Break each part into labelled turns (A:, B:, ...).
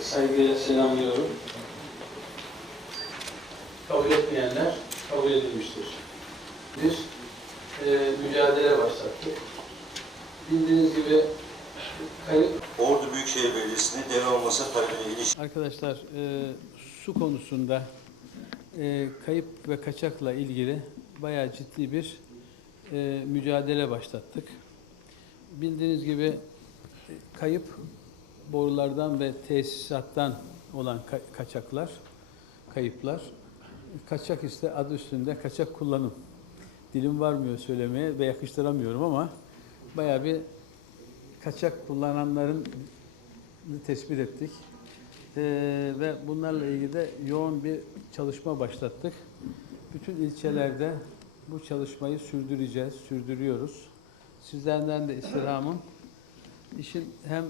A: saygıyla selamlıyorum. Kabul etmeyenler kabul edilmiştir. Biz e, mücadele başlattık. Bildiğiniz gibi kayıp
B: Ordu Büyükşehir Belediyesi'nin devralınması talebine ilişkin
A: Arkadaşlar e, su konusunda e, kayıp ve kaçakla ilgili bayağı ciddi bir e, mücadele başlattık. Bildiğiniz gibi kayıp borulardan ve tesisattan olan ka- kaçaklar, kayıplar. Kaçak ise adı üstünde kaçak kullanım. Dilim varmıyor söylemeye ve yakıştıramıyorum ama bayağı bir kaçak kullananların tespit ettik. Ee, ve bunlarla ilgili de yoğun bir çalışma başlattık. Bütün ilçelerde bu çalışmayı sürdüreceğiz, sürdürüyoruz. Sizlerden de istirhamım işin hem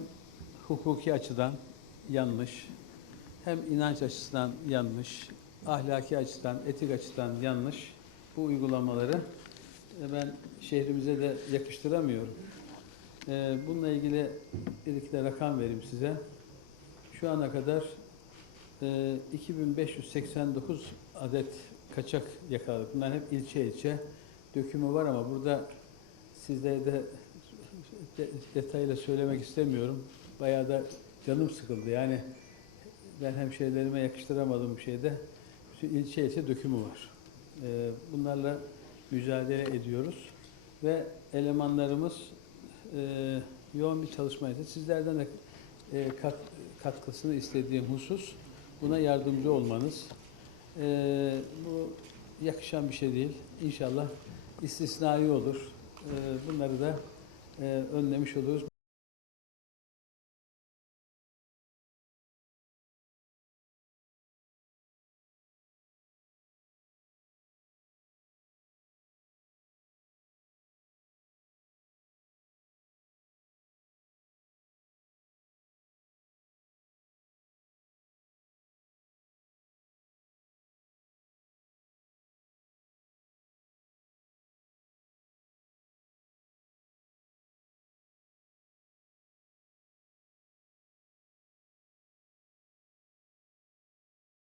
A: hukuki açıdan yanlış, hem inanç açısından yanlış, ahlaki açıdan, etik açıdan yanlış bu uygulamaları e, ben şehrimize de yakıştıramıyorum. Ee, Bununla ilgili birlikte rakam vereyim size. Şu ana kadar e, 2589 adet kaçak yakaladık. Bunların hep ilçe ilçe dökümü var ama burada sizlere de- detayla söylemek istemiyorum. Bayağı da canım sıkıldı. Yani ben hemşehrilerime yakıştıramadığım bir şeyde bütün ilçe ilçe dökümü var. Ee, Bunlarla mücadele ediyoruz ve elemanlarımız e, yoğun bir çalışma yapıyor. Sizlerden de e, kat, katkısını istediğim husus buna yardımcı olmanız. E, bu yakışan bir şey değil. İnşallah istisnai olur. Bunları da önlemiş oluruz.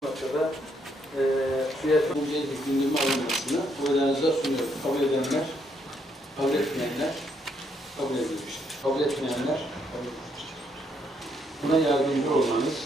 A: Noktada e, fiyat öncelik gündeme alınmasını oylarınıza sunuyorum. Kabul edenler, kabul etmeyenler kabul edilmiştir. Kabul etmeyenler kabul edilmiştir. Buna yardımcı olmanız,